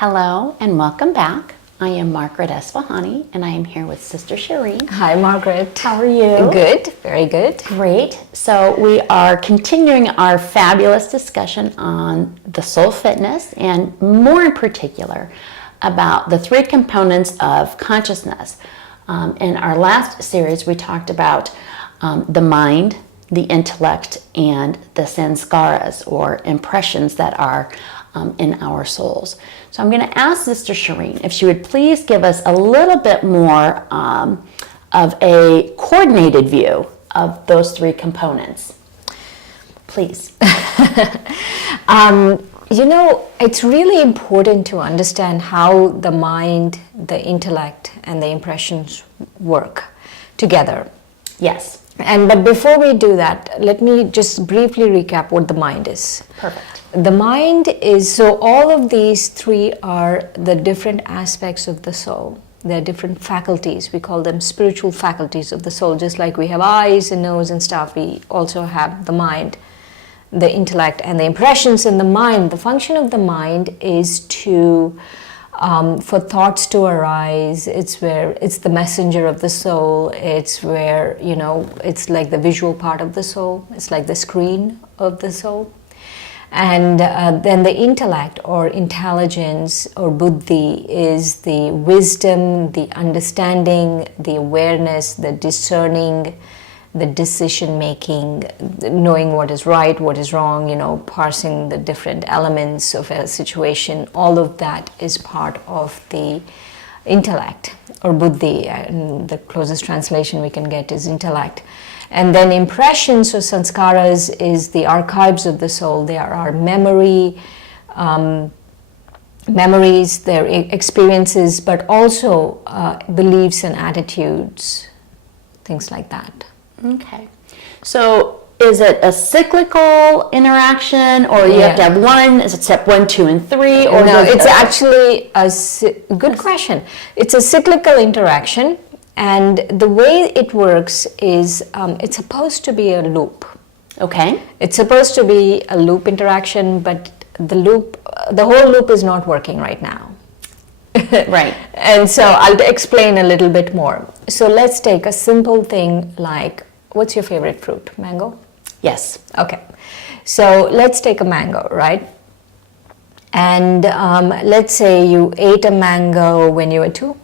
Hello and welcome back. I am Margaret Esfahani and I am here with Sister Shireen. Hi, Margaret. How are you? Good, very good. Great. So we are continuing our fabulous discussion on the soul fitness and more in particular about the three components of consciousness. In our last series, we talked about the mind, the intellect, and the sanskaras or impressions that are in our souls. So I'm going to ask Sister Shireen if she would please give us a little bit more of a coordinated view of those three components. Please. It's really important to understand how the mind, the intellect, and the impressions work together. Yes. But before we do that, let me just briefly recap what the mind is. Perfect. The mind is, so all of these three are the different aspects of the soul. They're different faculties. We call them spiritual faculties of the soul. Just like we have eyes and nose and stuff, we also have the mind, the intellect, and the impressions in the mind. The function of the mind is to for thoughts to arise. It's the messenger of the soul. It's where, it's like the visual part of the soul. It's like the screen of the soul. And then the intellect or intelligence or buddhi is the wisdom, the understanding, the awareness, the discerning, the decision making, knowing what is right, what is wrong, parsing the different elements of a situation. All of that is part of the intellect or buddhi, and the closest translation we can get is intellect. And then impressions or sanskaras is the archives of the soul. They are our memories, their experiences, but also beliefs and attitudes, things like that. Okay. So is it a cyclical interaction, or you have to have one? Is it step 1, 2, and 3? Or no, it's actually a good question. It's a cyclical interaction. And the way it works is it's supposed to be a loop. Okay. It's supposed to be a loop interaction, but the whole loop is not working right now. Right. And so I'll explain a little bit more. So let's take a simple thing like, what's your favorite fruit? Mango? Yes. Okay. So let's take a mango, right? And let's say you ate a mango when you were 2.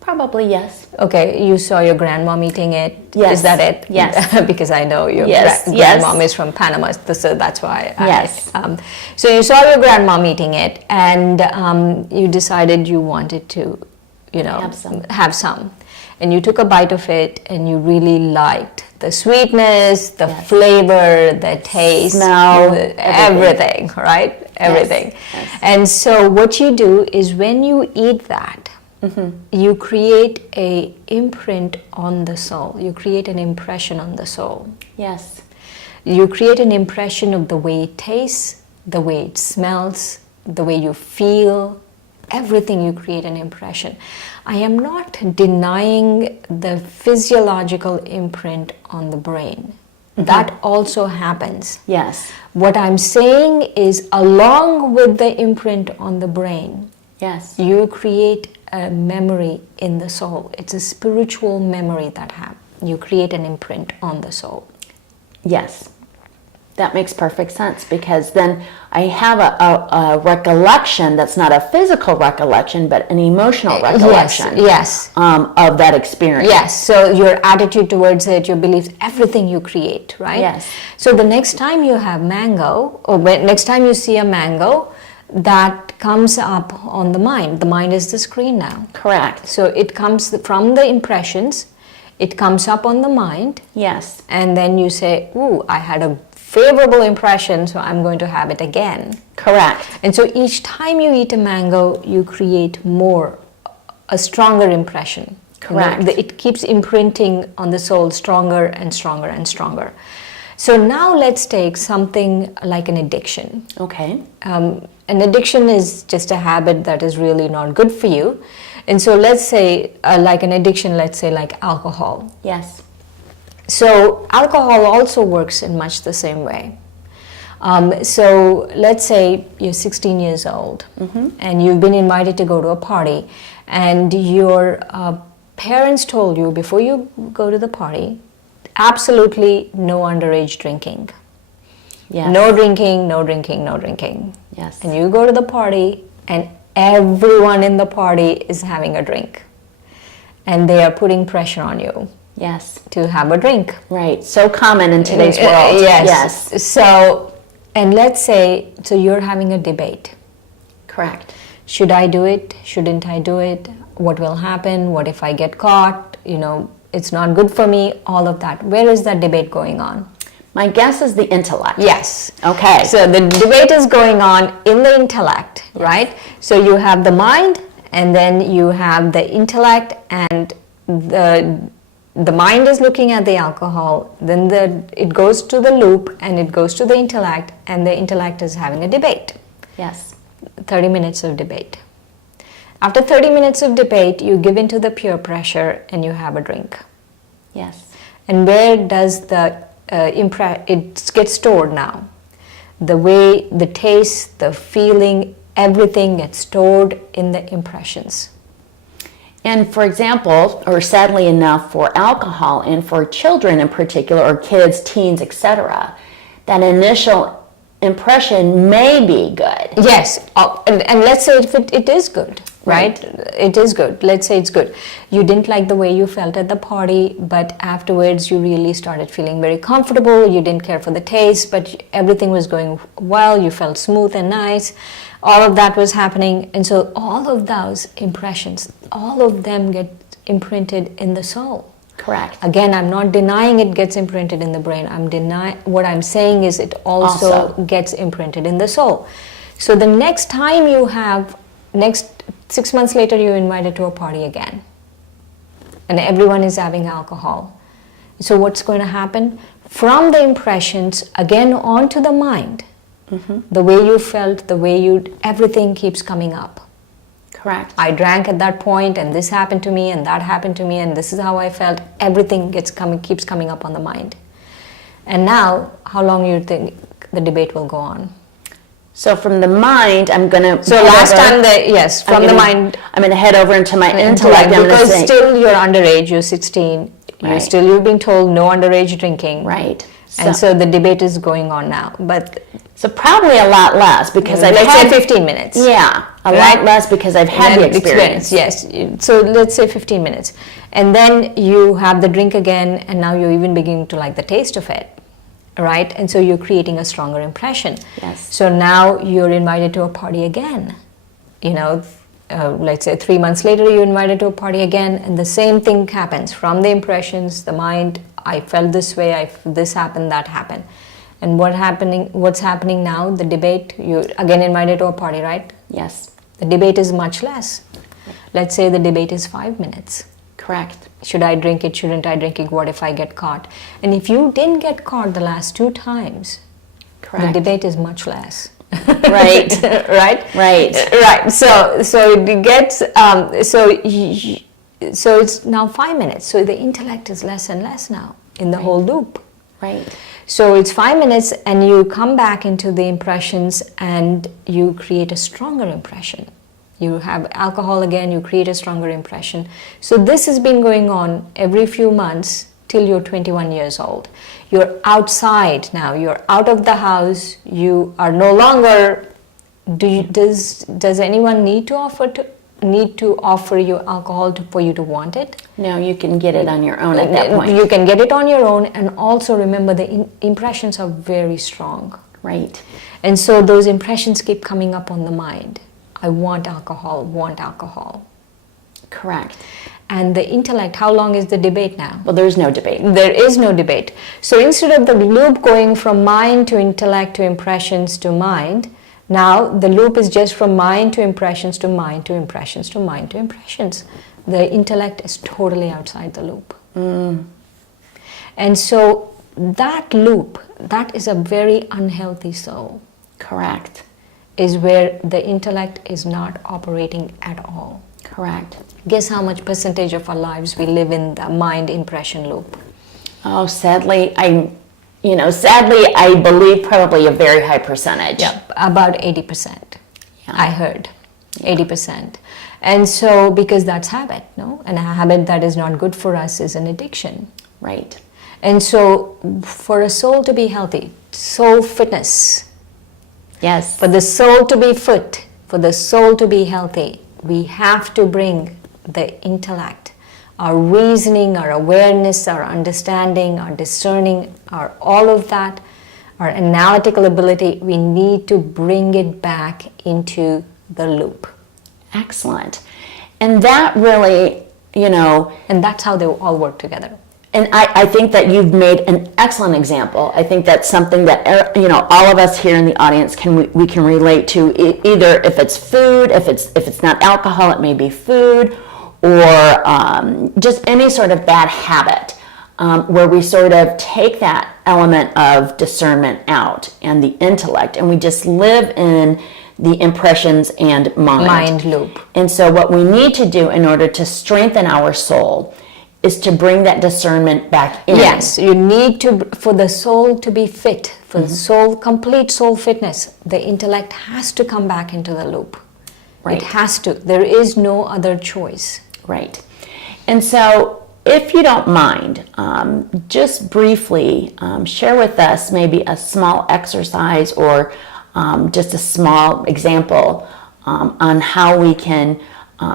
Probably yes. Okay, you saw your grandmom eating it. Yes. Is that it? Yes. Because I know your Yes. grandmom is from Panama, so that's why. Yes. So you saw your grandmom eating it, and you decided you wanted to, have some. And you took a bite of it, and you really liked the sweetness, the flavor, the taste, smell, everything, right? Everything. Yes. And so what you do is when you eat that, you create an imprint on the soul. You create an impression on the soul. Yes. You create an impression of the way it tastes, the way it smells, the way you feel. Everything you create an impression. I am not denying the physiological imprint on the brain. That also happens. Yes. What I'm saying is, along with the imprint on the brain, yes, you create a memory in the soul. It's a spiritual memory that happens. You create an imprint on the soul. Yes. That makes perfect sense, because then I have a recollection that's not a physical recollection, but an emotional recollection. Yes. Of that experience. Yes. So your attitude towards it, your beliefs, everything you create, right? Yes. So the next time you have mango, or next time you see a mango, that comes up on the mind. The mind is the screen now. Correct. So it comes from the impressions, it comes up on the mind. Yes. And then you say, ooh, I had a favorable impression, so I'm going to have it again. Correct. And so each time you eat a mango, you create a stronger impression. Correct. It keeps imprinting on the soul stronger and stronger and stronger. So now let's take something like an addiction. Okay. An addiction is just a habit that is really not good for you. And so let's say like an addiction, let's say like alcohol. Yes. So alcohol also works in much the same way. So let's say you're 16 years old and you've been invited to go to a party, and your parents told you before you go to the party, absolutely no underage drinking. Yes. No drinking, no drinking, no drinking. Yes. And you go to the party and everyone in the party is having a drink. And they are putting pressure on you. Yes. To have a drink. Right. So common in today's world. Yes. So, and let's say, so you're having a debate. Correct. Should I do it? Shouldn't I do it? What will happen? What if I get caught? You know, it's not good for me. All of that. Where is that debate going on? My guess is the intellect. Yes. Okay. So the debate is going on in the intellect, right? So you have the mind, and then you have the intellect, and the mind is looking at the alcohol, then it goes to the loop and it goes to the intellect, and the intellect is having a debate. Yes. 30 minutes of debate. After 30 minutes of debate, you give in to the peer pressure and you have a drink. Yes. And where does it gets stored now? The way, the taste, the feeling, everything gets stored in the impressions. And for example, or sadly enough for alcohol and for children in particular, or kids, teens, etc., that initial impression may be good. Yes, and let's say if it is good, right? It is good. Let's say it's good. You didn't like the way you felt at the party, but afterwards you really started feeling very comfortable. You didn't care for the taste, but everything was going well. You felt smooth and nice. All of that was happening. And so all of those impressions, all of them get imprinted in the soul. Correct. Again, I'm not denying it gets imprinted in the brain. What I'm saying is it also gets imprinted in the soul. So the next time you have, 6 months later, you're invited to a party again. And everyone is having alcohol. So what's going to happen? From the impressions, again, onto the mind. The way you felt, everything keeps coming up. Correct. I drank at that point, and this happened to me, and that happened to me, and this is how I felt. Everything keeps coming up on the mind. And now, how long you think the debate will go on? So from the mind, I'm going to... So last time, from the mind... I'm going to head over into my intellect. Because still you're underage, you're 16. Right. You've been told no underage drinking. Right. And so the debate is going on now. But so probably a lot less because I've let's had... say 15 minutes. Yeah, a lot less because I've had the experience. Yes. So let's say 15 minutes. And then you have the drink again, and now you're even beginning to like the taste of it. Right? And so you're creating a stronger impression. Yes. So now you're invited to a party again. Let's say 3 months later, you're invited to a party again, and the same thing happens. From the impressions, the mind, I felt this way, this happened, that happened. And what's happening now, the debate, you're again invited to a party, right? Yes. The debate is much less. Let's say the debate is 5 minutes. Correct. Should I drink it? Shouldn't I drink it? What if I get caught? And if you didn't get caught the last 2 times, correct, the debate is much less. Right. Right. Right. So it gets so it's now 5 minutes. So the intellect is less and less now in the whole loop. Right. So it's 5 minutes, and you come back into the impressions, and you create a stronger impression. You have alcohol again, you create a stronger impression. So this has been going on every few months till you're 21 years old. You're outside now, you're out of the house, you are no longer, does anyone need to offer you alcohol for you to want it? No, you can get it on your own at that point. You can get it on your own, and also remember the impressions are very strong. Right. And so those impressions keep coming up on the mind. I want alcohol, want alcohol. Correct. And the intellect, how long is the debate now? Well, there's no debate. There is no debate. So instead of the loop going from mind to intellect to impressions to mind, now the loop is just from mind to impressions to mind to impressions to mind to impressions. The intellect is totally outside the loop. And so that loop, that is a very unhealthy soul. Correct. Is where the intellect is not operating at all. Correct. Guess how much percentage of our lives we live in the mind impression loop? Oh, sadly, I sadly, I believe probably a very high percentage. Yeah, about 80%. I heard 80%. And so, because that's habit, no? And a habit that is not good for us is an addiction. Right. And so, for a soul to be healthy, soul fitness, Yes. for the soul to be fit, for the soul to be healthy, we have to bring the intellect, our reasoning, our awareness, our understanding, our discerning, our all of that, our analytical ability, we need to bring it back into the loop. Excellent. And that really, And that's how they all work together. and I think that you've made an excellent example. I think that's something that all of us here in the audience we can relate to. Either if it's food, if it's not alcohol, it may be food, or just any sort of bad habit, where we sort of take that element of discernment out and the intellect, and we just live in the impressions and mind loop. And so what we need to do in order to strengthen our soul is to bring that discernment back in. Yes, you need to, for the soul to be fit, for the soul, complete soul fitness, the intellect has to come back into the loop. Right. It has to. There is no other choice. Right. And so if you don't mind, just briefly share with us maybe a small exercise or just a small example on how we can,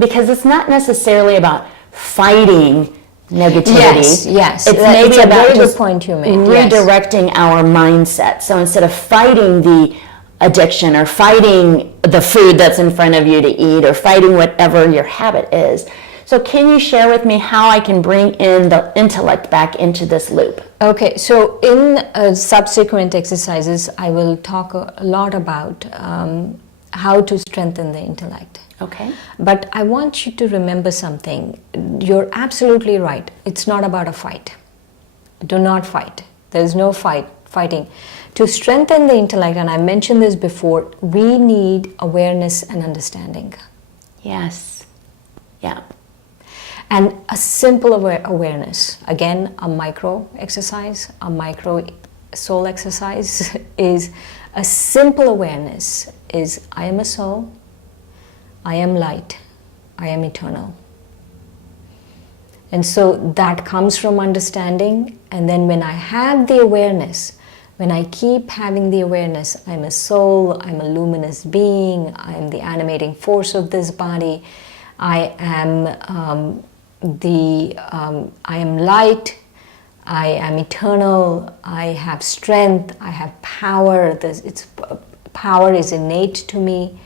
because it's not necessarily about fighting negativity. Yes. It's maybe a about very just good point you made. redirecting our mindset. So instead of fighting the addiction or fighting the food that's in front of you to eat or fighting whatever your habit is. So can you share with me how I can bring in the intellect back into this loop? Okay, so in subsequent exercises, I will talk a lot about how to strengthen the intellect. Okay. But I want you to remember something. You're absolutely right. It's not about a fight. Do not fight. There's no fighting. To strengthen the intellect, and I mentioned this before, we need awareness and understanding. Yes. Yeah. And a simple awareness, again, a micro exercise, a micro soul exercise is a simple awareness is I am a soul, I am light, I am eternal. And so that comes from understanding, and then when I have the awareness, when I keep having the awareness, I'm a soul, I'm a luminous being, I'm the animating force of this body, I am I am light, I am eternal, I have strength, I have power, power is innate to me,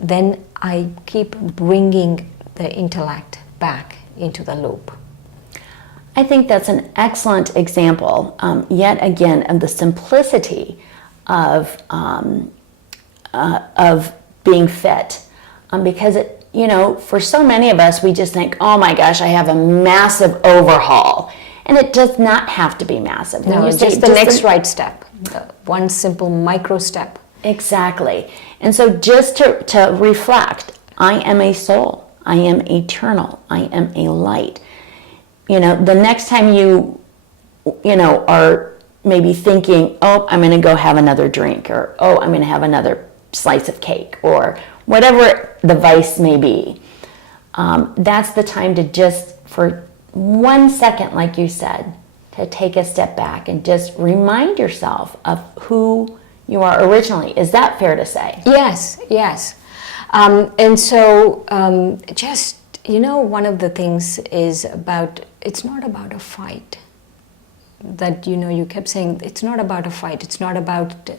then I keep bringing the intellect back into the loop. I think that's an excellent example, yet again, of the simplicity of being fit, because for so many of us, we just think, oh my gosh, I have a massive overhaul, and it does not have to be massive. No, it's just the next right step, one simple micro step. Exactly, and so just to reflect, I am a soul, I am eternal, I am a light. The next time you are maybe thinking, oh, I'm going to go have another drink, or oh, I'm going to have another slice of cake, or whatever the vice may be, that's the time to just, for 1 second, like you said, to take a step back and just remind yourself of who you are originally. Is that fair to say? Yes. And so just, one of the things is it's not about a fight. That, you kept saying, it's not about a fight. It's not about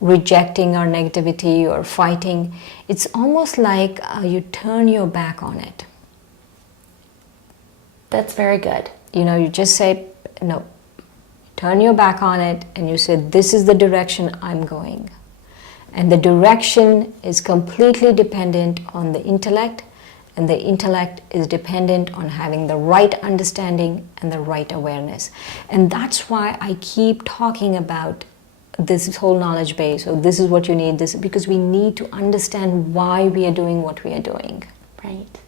rejecting our negativity or fighting. It's almost like you turn your back on it. That's very good. You just say, no, turn your back on it, and you say, this is the direction I'm going. And the direction is completely dependent on the intellect, and the intellect is dependent on having the right understanding and the right awareness. And that's why I keep talking about this whole knowledge base, or this is what you need, this, because we need to understand why we are doing what we are doing. Right.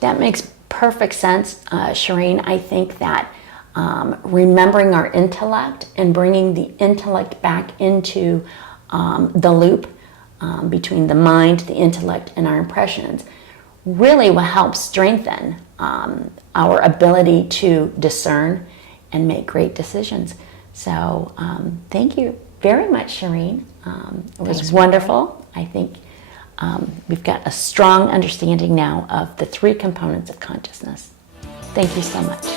That makes perfect sense, Shireen. I think that remembering our intellect and bringing the intellect back into the loop between the mind, the intellect, and our impressions really will help strengthen our ability to discern and make great decisions. So thank you very much, Shireen. It was wonderful. I think we've got a strong understanding now of the three components of consciousness. Thank you so much.